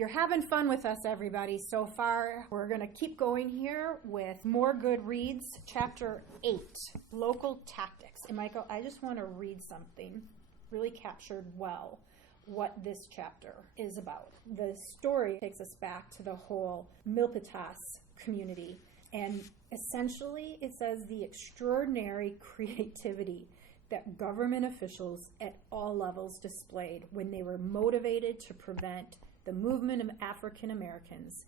You're having fun with us, everybody, so far. We're going to keep going here with more good reads. Chapter 8, Local Tactics. And Michael, I just want to read something really captured well what this chapter is about. The story takes us back to the whole Milpitas community. And essentially, it says the extraordinary creativity that government officials at all levels displayed when they were motivated to prevent the movement of African Americans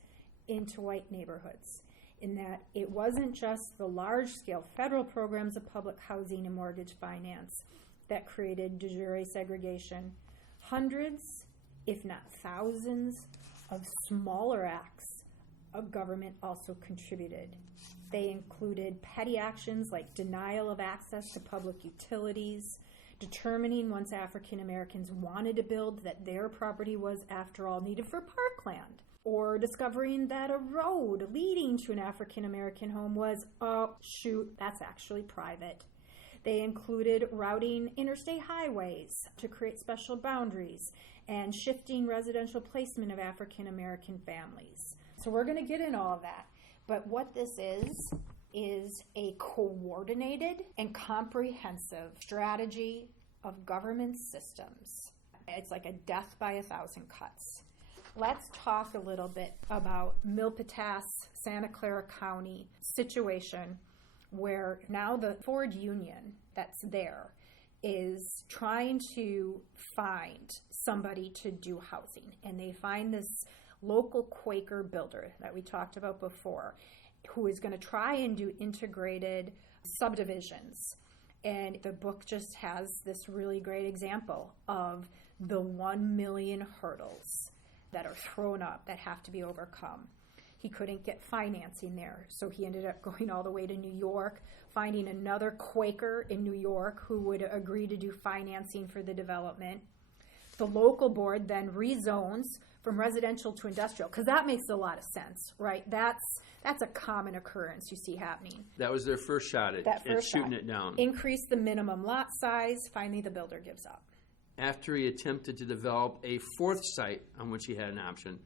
into white neighborhoods, in that it wasn't just the large-scale federal programs of public housing and mortgage finance that created de jure segregation. Hundreds, if not thousands, of smaller acts of government also contributed. They included petty actions like denial of access to public utilities, determining once African Americans wanted to build that their property was, after all, needed for parkland, or discovering that a road leading to an African American home was, oh, shoot, that's actually private. They included routing interstate highways to create special boundaries and shifting residential placement of African American families. So we're going to get in all of that. But what this is a coordinated and comprehensive strategy of government systems. It's like a death by 1,000 cuts. Let's talk a little bit about Milpitas, Santa Clara County situation, where now the Ford Union that's there is trying to find somebody to do housing. And they find this local Quaker builder that we talked about before, who is going to try and do integrated subdivisions. And the book just has this really great example of the 1 million hurdles that are thrown up that have to be overcome. He couldn't get financing there, so he ended up going all the way to New York, finding another Quaker in New York who would agree to do financing for the development. The local board then rezones from residential to industrial, because that makes a lot of sense, right? That's a common occurrence you see happening. That was their first shot at shooting it down. Increase the minimum lot size. Finally, the builder gives up. After he attempted to develop a fourth site on which he had an option,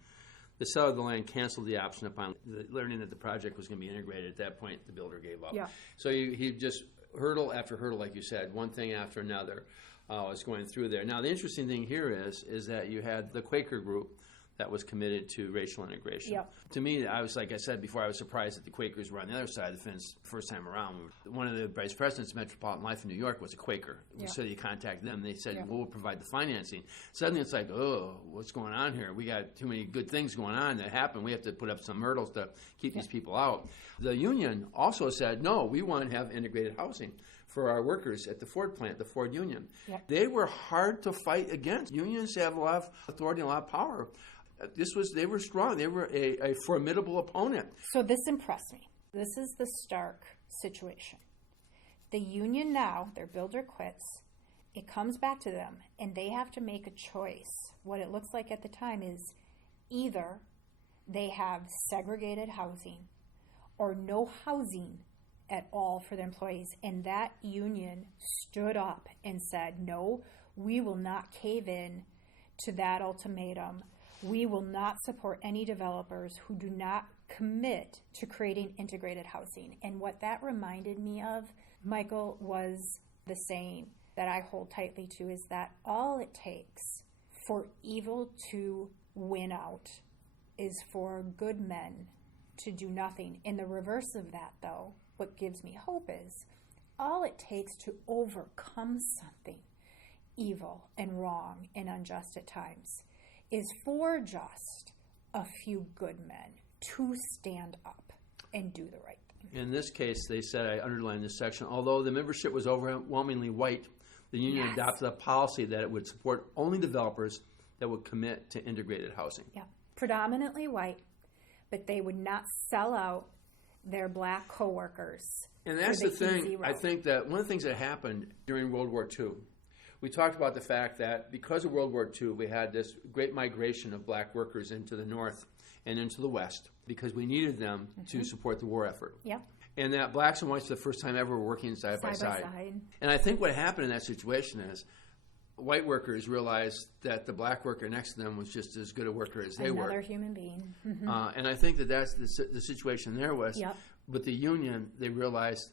the seller of the land canceled the option upon learning that the project was going to be integrated. At that point, the builder gave up. Yeah. So he just hurdle after hurdle, like you said, one thing after another was going through there. Now, the interesting thing here is that you had the Quaker group that was committed to racial integration. Yep. To me, I was, like I said before, I was surprised that the Quakers were on the other side of the fence the first time around. One of the vice presidents of Metropolitan Life in New York was a Quaker. Yep. So you contact them. They said, Yep. well, we'll provide the financing. Suddenly it's like, oh, what's going on here? We got too many good things going on that happen. We have to put up some hurdles to keep these people out. The union also said, no, we want to have integrated housing for our workers at the Ford plant, the Ford Union. Yep. They were hard to fight against. Unions have a lot of authority and a lot of power. They were strong. They were a formidable opponent. So this impressed me. This is the stark situation. The union now, their builder quits. It comes back to them, and they have to make a choice. What it looks like at the time is either they have segregated housing or no housing at all for their employees. And that union stood up and said, no, we will not cave in to that ultimatum. We will not support any developers who do not commit to creating integrated housing. And what that reminded me of, Michael, was the saying that I hold tightly to, is that all it takes for evil to win out is for good men to do nothing. In the reverse of that, though, what gives me hope is all it takes to overcome something evil and wrong and unjust at times is for just a few good men to stand up and do the right thing. In this case, they said, I underlined this section, although the membership was overwhelmingly white, the union adopted a policy that it would support only developers that would commit to integrated housing. Yeah, predominantly white, but they would not sell out their black coworkers. And that's the thing. I think that one of the things that happened during World War II, we talked about the fact that because of World War II, we had this great migration of black workers into the North and into the West because we needed them to support the war effort. Yep. And that blacks and whites for the first time ever were working side by side. And I think what happened in that situation is white workers realized that the black worker next to them was just as good a worker as they were. Another human being. And I think that's the situation there was. Yep. With the union, they realized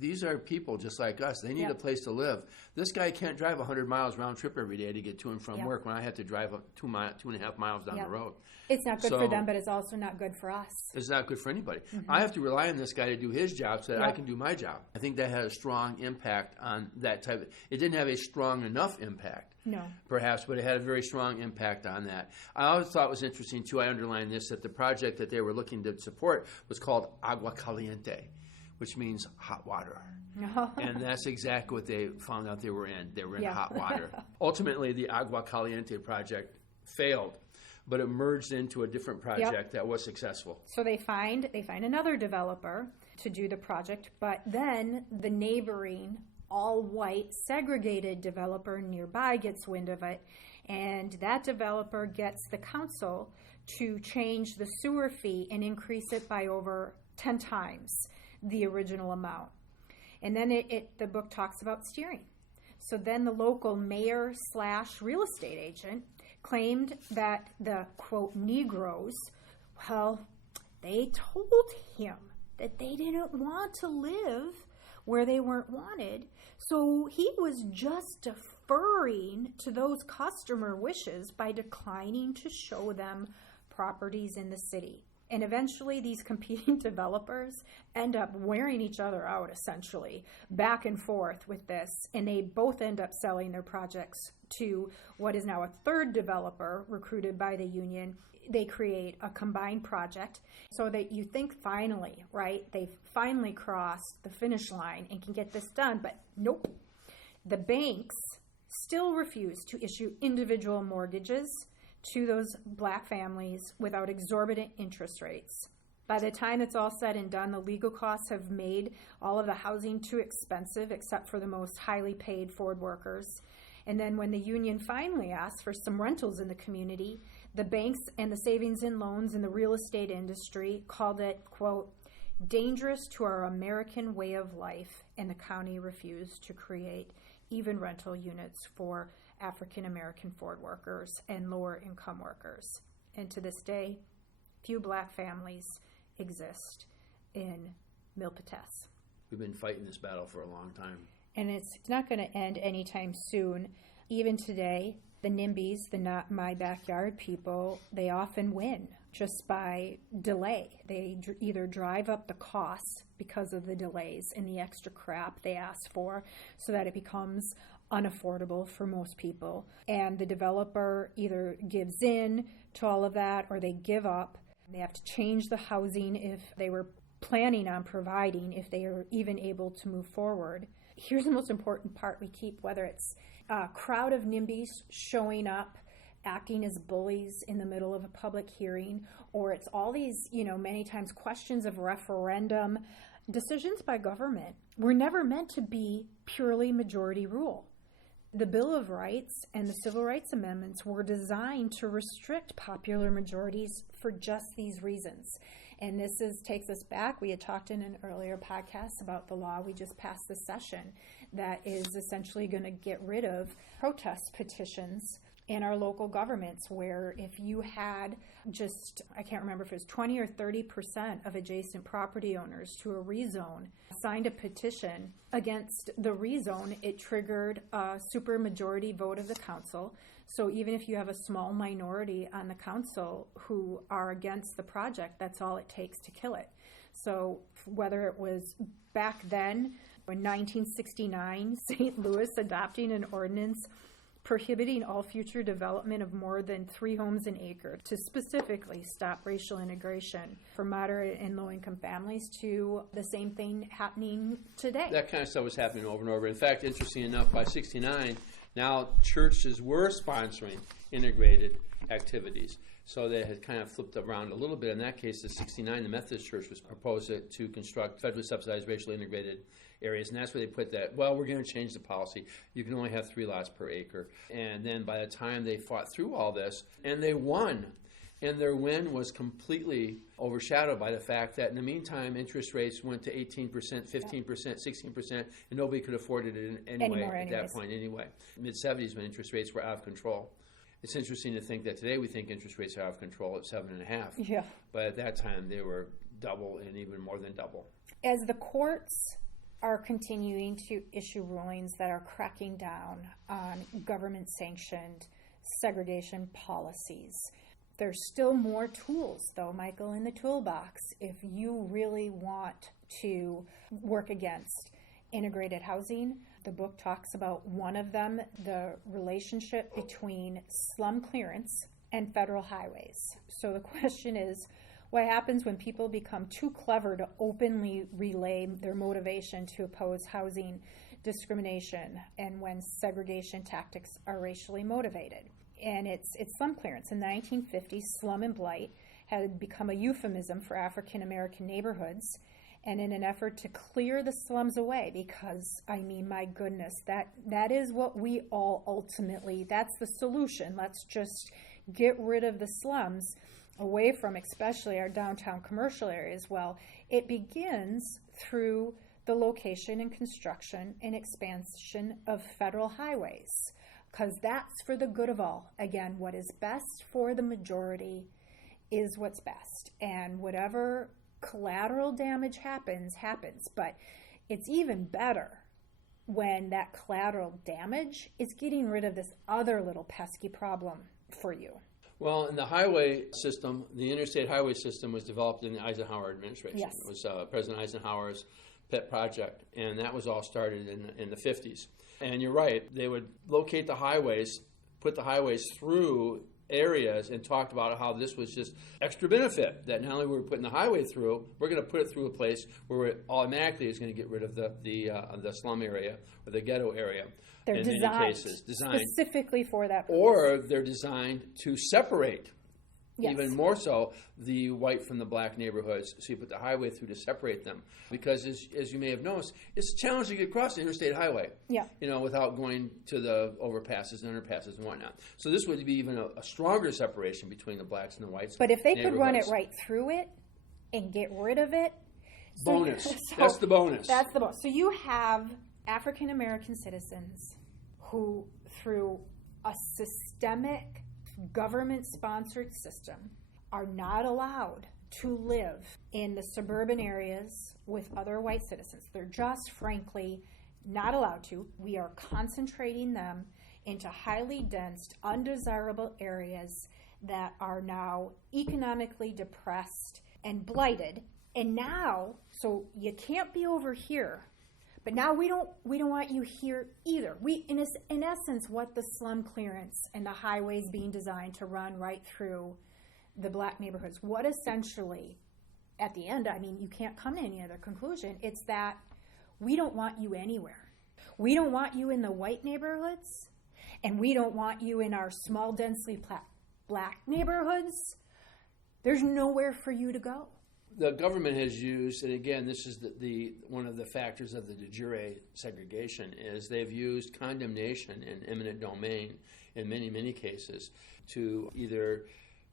these are people just like us. They need a place to live. This guy can't drive 100 miles round trip every day to get to and from work when I have to drive 2.5 miles down the road. It's not good for them, but it's also not good for us. It's not good for anybody. I have to rely on this guy to do his job so that I can do my job. I think that had a strong impact on that type of... It didn't have a strong enough impact, perhaps, but it had a very strong impact on that. I always thought it was interesting, too, I underlined this, that the project that they were looking to support was called Agua Caliente, which means hot water. And that's exactly what they found out they were in. They were in hot water. Ultimately, the Agua Caliente project failed, but it merged into a different project that was successful. So they find another developer to do the project, but then the neighboring all-white segregated developer nearby gets wind of it, and that developer gets the council to change the sewer fee and increase it by over 10 times the original amount. And then the book talks about steering. So then the local mayor / real estate agent claimed that the, quote, Negroes, well, they told him that they didn't want to live where they weren't wanted. So he was just deferring to those customer wishes by declining to show them properties in the city. And eventually these competing developers end up wearing each other out, essentially, back and forth with this. And they both end up selling their projects to what is now a third developer recruited by the union. They create a combined project so that you think finally, right, they've finally crossed the finish line and can get this done. But nope. The banks still refuse to issue individual mortgages to those black families without exorbitant interest rates. By the time it's all said and done, the legal costs have made all of the housing too expensive, except for the most highly paid Ford workers. And then when the union finally asked for some rentals in the community, the banks and the savings and loans in the real estate industry called it, quote, dangerous to our American way of life, and the county refused to create even rental units for African American Ford workers and lower income workers. And to this day, few black families exist in Milpitas. We've been fighting this battle for a long time. And it's not going to end anytime soon. Even today, the NIMBYs, the Not My Backyard people, they often win just by delay. They either drive up the costs because of the delays and the extra crap they ask for so that it becomes unaffordable for most people. And the developer either gives in to all of that or they give up. They have to change the housing if they were planning on providing, if they are even able to move forward. Here's the most important part we keep, whether it's a crowd of NIMBYs showing up, acting as bullies in the middle of a public hearing, or it's all these, many times questions of referendum. Decisions by government were never meant to be purely majority rule. The Bill of Rights and the Civil Rights Amendments were designed to restrict popular majorities for just these reasons. And this takes us back. We had talked in an earlier podcast about the law we just passed this session that is essentially going to get rid of protest petitions in our local governments, where if you had just, I can't remember if it was 20 or 30% of adjacent property owners to a rezone signed a petition against the rezone, it triggered a supermajority vote of the council. So even if you have a small minority on the council who are against the project, that's all it takes to kill it. So whether it was back then, in 1969, St. Louis adopting an ordinance prohibiting all future development of more than 3 homes an acre to specifically stop racial integration for moderate and low-income families, to the same thing happening today. That kind of stuff was happening over and over. In fact, interesting enough, by 1969, now churches were sponsoring integrated activities. So they had kind of flipped around a little bit. In that case, in 1969, the Methodist Church was proposed to construct federally subsidized racially integrated areas, and that's where they put that, well, we're going to change the policy. You can only have 3 lots per acre. And then by the time they fought through all this, and they won, And their win was completely overshadowed by the fact that in the meantime, interest rates went to 18%, 15%, 16%, and nobody could afford it anyway at that point anyway. Mid-70s when interest rates were out of control. It's interesting to think that today we think interest rates are out of control at 7.5%. Yeah. But at that time, they were double and even more than double. As the courts are continuing to issue rulings that are cracking down on government-sanctioned segregation policies, there's still more tools, though, Michael, in the toolbox if you really want to work against integrated housing. The book talks about one of them, the relationship between slum clearance and federal highways. So the question is, what happens when people become too clever to openly relay their motivation to oppose housing discrimination and when segregation tactics are racially motivated? And it's slum clearance. In the 1950s, slum and blight had become a euphemism for African American neighborhoods. And in an effort to clear the slums away, because, I mean, my goodness, that is what we all ultimately, that's the solution. Let's just get rid of the slums away from especially our downtown commercial areas. Well, it begins through the location and construction and expansion of federal highways, because that's for the good of all. Again, what is best for the majority is what's best. And whatever collateral damage happens. But it's even better when that collateral damage is getting rid of this other little pesky problem for you. Well, in the highway system, the interstate highway system was developed in the Eisenhower administration. Yes. It was President Eisenhower's pet project, and that was all started in the 50s. And you're right, they would locate the highways, put the highways through areas, and talked about how this was just extra benefit, that not only were we putting the highway through, we're going to put it through a place where it automatically is going to get rid of the slum area or the ghetto area. They're in designed, many cases, specifically for that purpose. Or they're designed to separate, yes, even more so, the white from the black neighborhoods. So you put the highway through to separate them. Because as you may have noticed, it's a challenge to get across the interstate highway, yeah, without going to the overpasses and underpasses and whatnot. So this would be even a stronger separation between the blacks and the whites. But if they could run it right through it and get rid of it. Bonus. That's the bonus. That's the bonus. So you have African American citizens who, through a systemic government-sponsored system, are not allowed to live in the suburban areas with other white citizens. They're just, frankly, not allowed to. We are concentrating them into highly dense, undesirable areas that are now economically depressed and blighted. And now, so you can't be over here, but now we don't want you here either. We, in essence, what the slum clearance and the highways being designed to run right through the black neighborhoods, what essentially, at the end, I mean, you can't come to any other conclusion. It's that we don't want you anywhere. We don't want you in the white neighborhoods, and we don't want you in our small, densely black neighborhoods. There's nowhere for you to go. The government has used, and again, this is the one of the factors of the de jure segregation, is they've used condemnation and eminent domain in many, many cases to either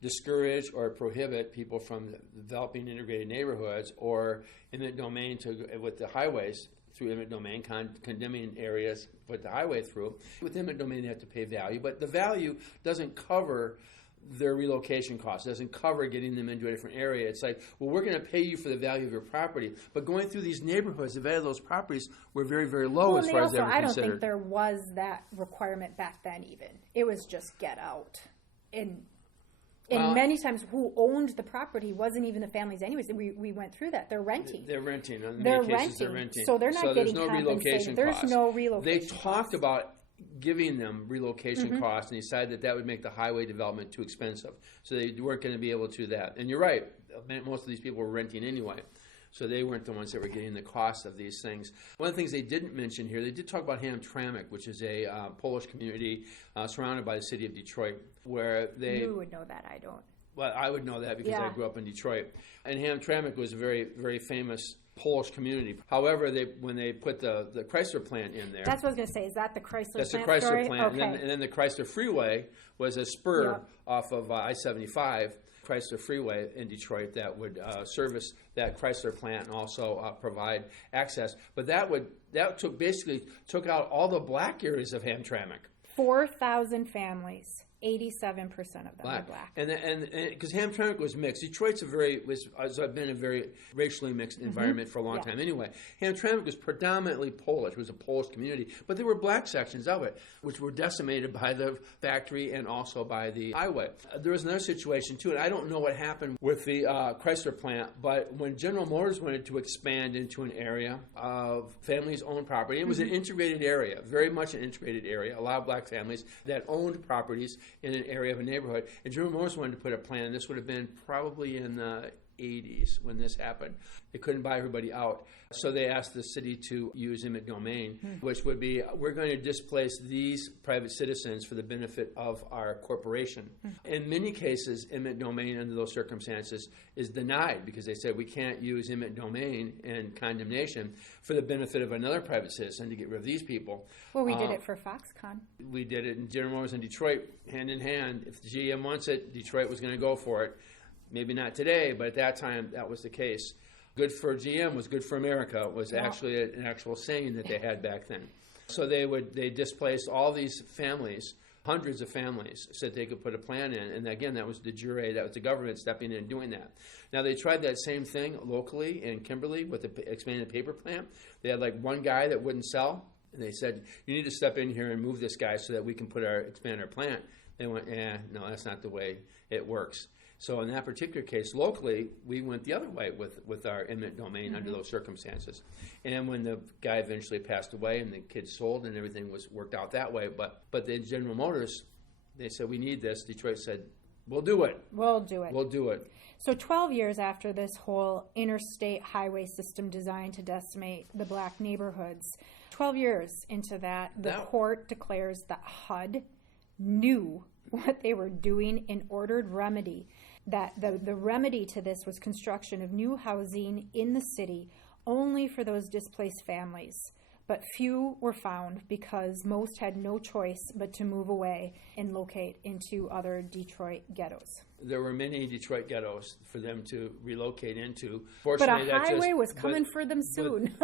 discourage or prohibit people from developing integrated neighborhoods, or eminent domain with the highways through eminent domain, condemning areas, put the highway through. With eminent domain, they have to pay value, but the value doesn't cover their relocation costs, doesn't cover getting them into a different area. It's like, well, we're going to pay you for the value of your property, but going through these neighborhoods, the value of those properties were very, very low as far as they were considered. I don't think there was that requirement back then even. It was just get out. And many times who owned the property wasn't even the families anyways. We went through that. They're renting. They're renting. In many cases, they're renting. So they're not getting compensated. There's no relocation They talked about giving them relocation costs and decided that would make the highway development too expensive. So they weren't going to be able to do that. And you're right, most of these people were renting anyway. So they weren't the ones that were getting the cost of these things. One of the things they didn't mention here, they did talk about Hamtramck, which is a Polish community surrounded by the city of Detroit, where they... You would know that, I don't. Well, I would know that because I grew up in Detroit. And Hamtramck was a very, very famous Polish community. However, when they put the Chrysler plant in there. That's what I was going to say. Is that the Chrysler That's plant? That's the Chrysler story? plant. Okay. And then the Chrysler Freeway was a spur off of I-75, Chrysler Freeway in Detroit, that would service that Chrysler plant and also provide access. But that basically took out all the black areas of Hamtramck. 4,000 families. 87% of them are black. And because Hamtramck was mixed. Detroit's has been a very racially mixed environment for a long time anyway. Hamtramck was predominantly Polish. It was a Polish community. But there were black sections of it, which were decimated by the factory and also by the highway. There was another situation, too, and I don't know what happened with the Chrysler plant, but when General Motors wanted to expand into an area of families-owned property, it was an integrated area, very much an integrated area, a lot of black families that owned properties in an area of a neighborhood. And General Motors wanted to put a plan. This would have been probably in the 80s when this happened. They couldn't buy everybody out. So they asked the city to use eminent domain, which would be, we're going to displace these private citizens for the benefit of our corporation. In many cases, eminent domain under those circumstances is denied because they said we can't use eminent domain in condemnation for the benefit of another private citizen to get rid of these people. Well, we did it for Foxconn. We did it in General Motors in Detroit, hand in hand. If the GM wants it, Detroit was going to go for it. Maybe not today, but at that time, that was the case. Good for GM was good for America was actually an actual saying that they had back then. So they displaced all these families, hundreds of families, so that they could put a plan in. And again, that was the jury, that was the government stepping in and doing that. Now, they tried that same thing locally in Kimberly with the expanded paper plant. They had like one guy that wouldn't sell, and they said, you need to step in here and move this guy so that we can expand our plant. They went, no, that's not the way it works. So in that particular case, locally, we went the other way with our eminent domain under those circumstances. And when the guy eventually passed away and the kids sold and everything was worked out that way, but then General Motors, they said, we need this. Detroit said, we'll do it. We'll do it. We'll do it. So 12 years after this whole interstate highway system designed to decimate the black neighborhoods, 12 years into that, the court declares that HUD knew what they were doing and ordered remedy. That the remedy to this was construction of new housing in the city only for those displaced families. But few were found because most had no choice but to move away and locate into other Detroit ghettos. There were many Detroit ghettos for them to relocate into. But a highway was coming for them soon.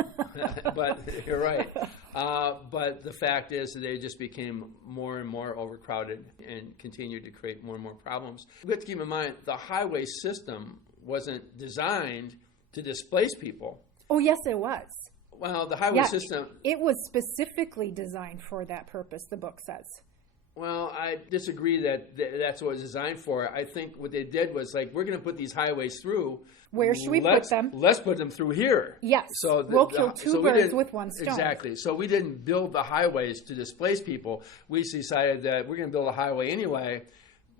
But you're right. But the fact is that they just became more and more overcrowded and continued to create more and more problems. We have to keep in mind the highway system wasn't designed to displace people. Oh, yes, it was. Well, the highway system... It was specifically designed for that purpose, the book says. Well, I disagree that that's what it was designed for. I think what they did was, like, we're going to put these highways through. Where should we put them? Let's put them through here. Yes. So we'll kill two birds with one stone. Exactly. So we didn't build the highways to displace people. We decided that we're going to build a highway anyway.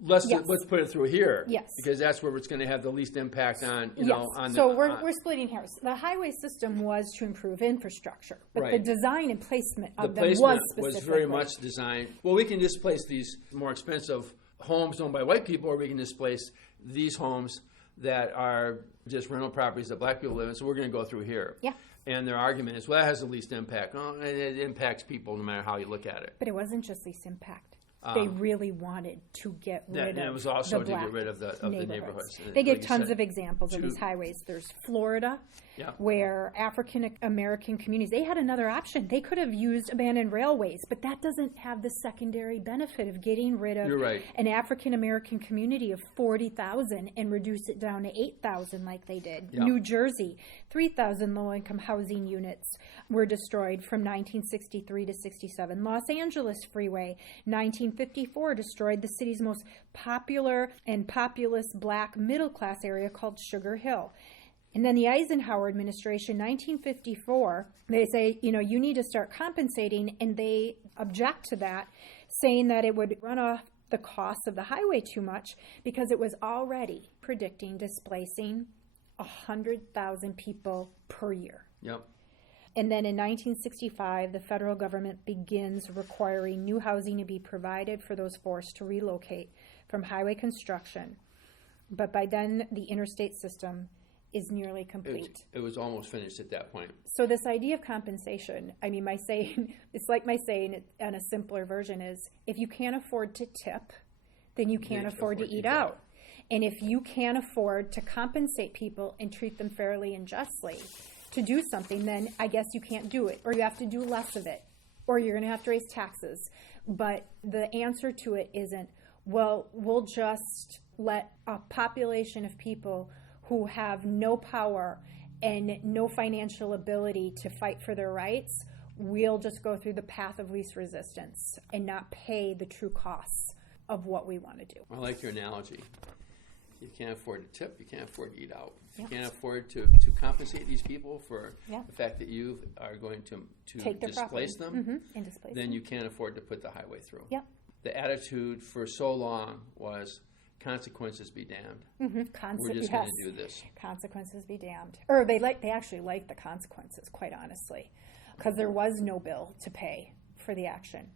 Let's put it through here. Yes. Because that's where it's going to have the least impact on, we're splitting hairs. The highway system was to improve infrastructure, but the design and placement of them was very much designed. Well, we can displace these more expensive homes owned by white people, or we can displace these homes that are just rental properties that black people live in, so we're going to go through here. Yeah. And their argument is, well, that has the least impact. Oh, it impacts people no matter how you look at it. But it wasn't just least impact. They really wanted to get rid of it was also the to get rid of the neighborhoods. They give tons of examples of these highways. There's Florida, where African American communities, they had another option. They could have used abandoned railways, but that doesn't have the secondary benefit of getting rid of an African American community of 40,000 and reduce it down to 8,000 like they did. Yeah. New Jersey, 3,000 low-income housing units were destroyed from 1963 to 67. Los Angeles Freeway, 1954, destroyed the city's most popular and populous black middle-class area called Sugar Hill. And then the Eisenhower administration, 1954, they say, you need to start compensating, and they object to that, saying that it would run off the cost of the highway too much because it was already predicting displacing 100,000 people per year. Yep. And then in 1965, the federal government begins requiring new housing to be provided for those forced to relocate from highway construction. But by then, the interstate system is nearly complete. It was almost finished at that point. So this idea of compensation, I mean, my saying, it's like my saying, and a simpler version is, if you can't afford to tip, then you can't afford to eat out. And if you can't afford to compensate people and treat them fairly and justly to do something, then I guess you can't do it, or you have to do less of it, or you're going to have to raise taxes. But the answer to it isn't, well, we'll just let a population of people who have no power and no financial ability to fight for their rights, we'll just go through the path of least resistance and not pay the true costs of what we want to do. I like your analogy. You can't afford to tip, you can't afford to eat out. You Yep. can't afford to compensate these people for Yep. the fact that you are going to Take their displace property. them, And displace then them. you can't afford to put the highway through. Yep. The attitude for so long was consequences be damned. We're just going to do this. Consequences be damned. Or they actually liked the consequences, quite honestly, because there was no bill to pay for the action.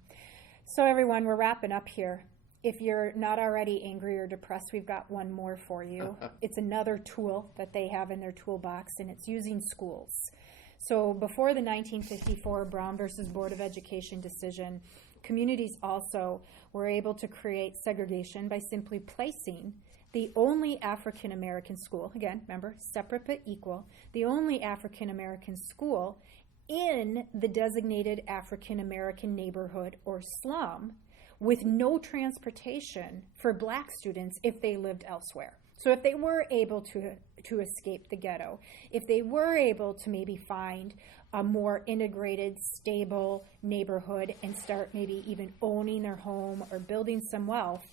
So everyone, we're wrapping up here. If you're not already angry or depressed, we've got one more for you. It's another tool that they have in their toolbox, and it's using schools. So before the 1954 Brown versus Board of Education decision, communities also were able to create segregation by simply placing the only African American school, again, remember, separate but equal, the only African American school in the designated African American neighborhood or slum, with no transportation for black students if they lived elsewhere. So if they were able to escape the ghetto, if they were able to maybe find a more integrated, stable neighborhood and start maybe even owning their home or building some wealth,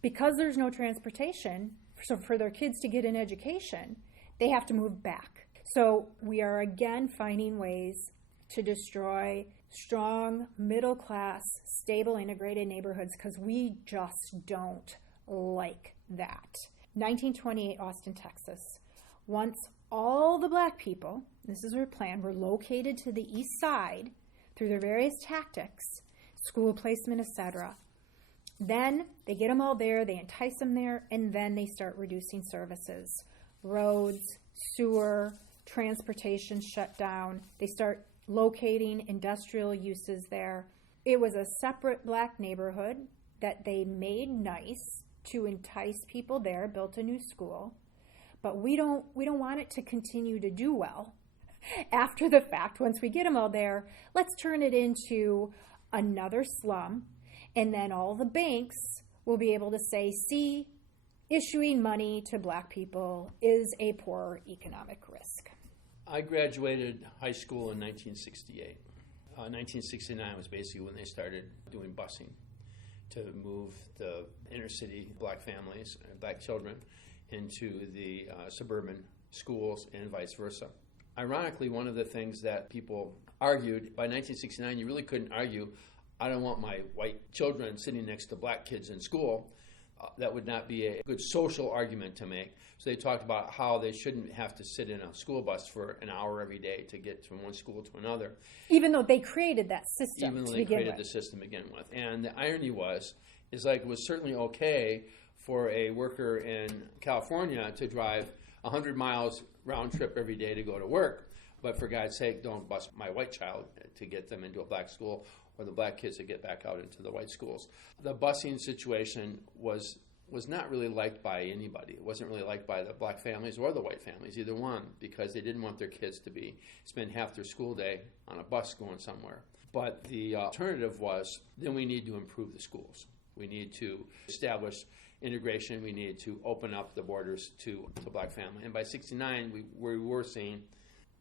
because there's no transportation, so for their kids to get an education, they have to move back. So we are again finding ways to destroy strong, middle-class, stable, integrated neighborhoods because we just don't like that. 1928, Austin, Texas. Once all the black people, this is their plan, were located to the east side through their various tactics, school placement, etc., then they get them all there, they entice them there, and then they start reducing services. Roads, sewer, transportation shut down. They start locating industrial uses there. It was a separate black neighborhood that they made nice to entice people there, built a new school. But we don't want it to continue to do well. After the fact, once we get them all there, let's turn it into another slum, and then all the banks will be able to say, see, issuing money to black people is a poor economic risk. I graduated high school in 1968. 1969 was basically when they started doing busing to move the inner city black families, black children, into the suburban schools and vice versa. Ironically, one of the things that people argued, by 1969 you really couldn't argue, I don't want my white children sitting next to black kids in school. That would not be a good social argument to make. So they talked about how they shouldn't have to sit in a school bus for an hour every day to get from one school to another. Even though they created that system Even though to they begin created with. the system to begin with. And the irony is like it was certainly okay for a worker in California to drive 100 miles round trip every day to go to work. But for God's sake, don't bus my white child to get them into a black school, or the black kids to get back out into the white schools. The busing situation was not really liked by anybody. It wasn't really liked by the black families or the white families, either one, because they didn't want their kids to spend half their school day on a bus going somewhere. But the alternative was, then we need to improve the schools. We need to establish integration. We need to open up the borders to black family. And by 69, we were seeing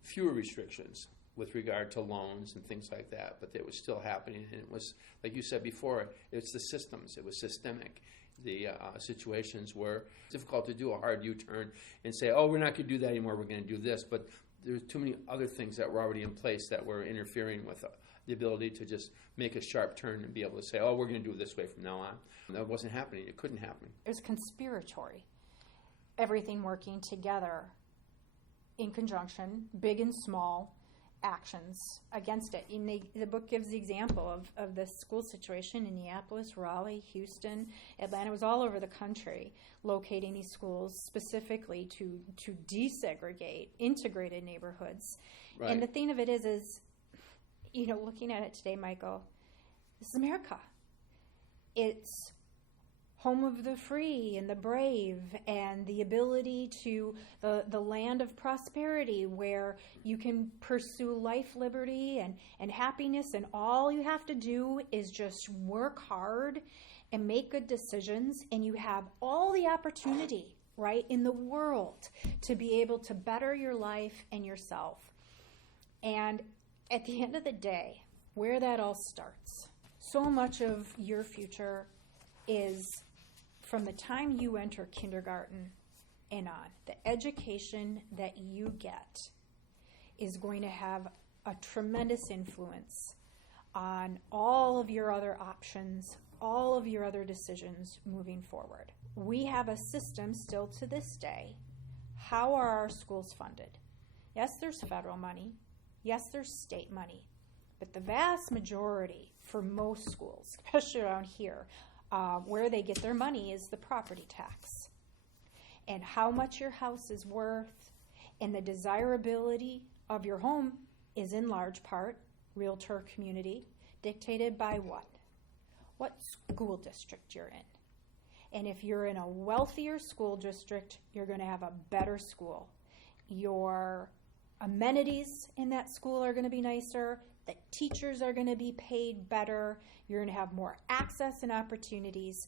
fewer restrictions with regard to loans and things like that, but it was still happening. And it was, like you said before, it's the systems. It was systemic. The situations were difficult to do a hard U-turn and say, oh, we're not going to do that anymore, we're going to do this. But there's too many other things that were already in place that were interfering with the ability to just make a sharp turn and be able to say, oh, we're going to do it this way from now on. And that wasn't happening. It couldn't happen. It was conspiratory. Everything working together in conjunction, big and small, actions against it. And the book gives the example of the school situation in Minneapolis, Raleigh, Houston, Atlanta. It was all over the country, locating these schools specifically to desegregate integrated neighborhoods. Right. And the thing of it is, looking at it today, Michael, this is America. It's home of the free and the brave, and the ability to the land of prosperity, where you can pursue life, liberty, and happiness, and all you have to do is just work hard and make good decisions, and you have all the opportunity, right, in the world to be able to better your life and yourself. And at the end of the day, where that all starts, so much of your future is from the time you enter kindergarten and on. The education that you get is going to have a tremendous influence on all of your other options, all of your other decisions moving forward. We have a system still to this day. How are our schools funded? Yes, there's federal money. Yes, there's state money. But the vast majority for most schools, especially around here, where they get their money is the property tax. And how much your house is worth and the desirability of your home is in large part, realtor community, dictated by what? What school district you're in. And if you're in a wealthier school district, you're going to have a better school. Your amenities in that school are going to be nicer. The teachers are going to be paid better. You're going to have more access and opportunities.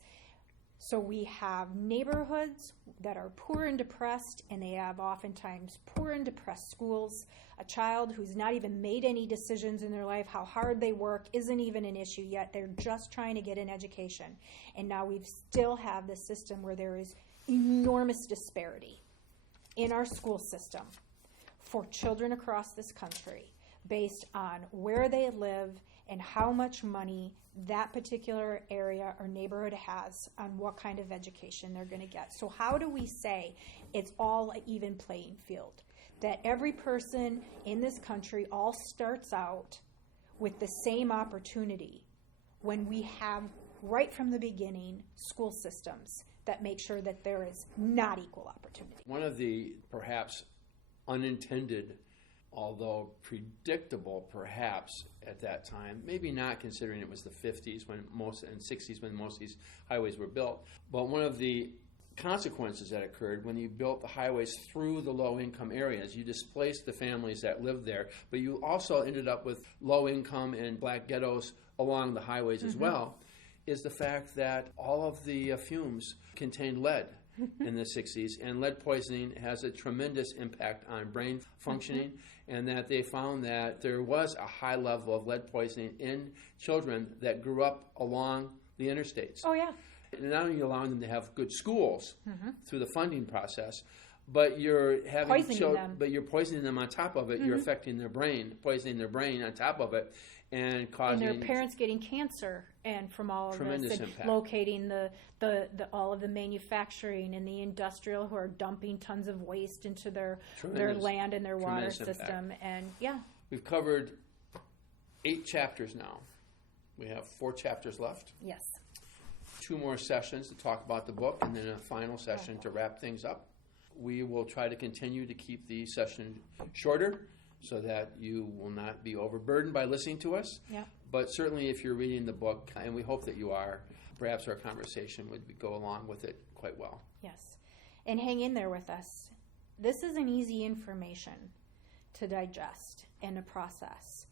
So we have neighborhoods that are poor and depressed, and they have oftentimes poor and depressed schools. A child who's not even made any decisions in their life, how hard they work isn't even an issue yet. They're just trying to get an education. And now we still have this system where there is enormous disparity in our school system for children across this country, based on where they live and how much money that particular area or neighborhood has on what kind of education they're going to get. So how do we say it's all an even playing field? That every person in this country all starts out with the same opportunity when we have, right from the beginning, school systems that make sure that there is not equal opportunity. One of the perhaps unintended, although predictable perhaps at that time, maybe not considering it was the 50s and 60s when most of these highways were built, but one of the consequences that occurred when you built the highways through the low-income areas, you displaced the families that lived there, but you also ended up with low-income and black ghettos along the highways as well, is the fact that all of the fumes contained lead in the 60s, and lead poisoning has a tremendous impact on brain functioning, and that they found that there was a high level of lead poisoning in children that grew up along the interstates. Oh, yeah. And not only allowing them to have good schools through the funding process, but you're having but you're poisoning them on top of it. You're affecting their brain, poisoning their brain on top of it, and causing their parents getting cancer, and from all of this, and impact. Locating the all of the manufacturing and the industrial who are dumping tons of waste into their land and their water system. Impact. And we've covered 8 chapters now. We have 4 chapters left. Yes. 2 more sessions to talk about the book, and then a final session to wrap things up. We will try to continue to keep the session shorter so that you will not be overburdened by listening to us. Yeah. But certainly if you're reading the book, and we hope that you are, perhaps our conversation would go along with it quite well. Yes. And hang in there with us. This isn't easy information to digest and to process.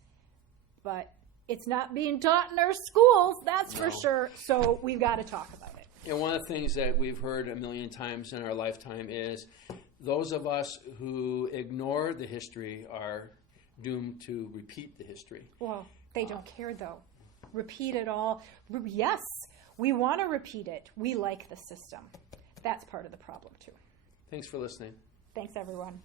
But it's not being taught in our schools, that's for sure. So we've got to talk about it. And one of the things that we've heard a million times in our lifetime is those of us who ignore the history are doomed to repeat the history. Well, they don't care, though. Repeat it all. Yes, we want to repeat it. We like the system. That's part of the problem, too. Thanks for listening. Thanks, everyone.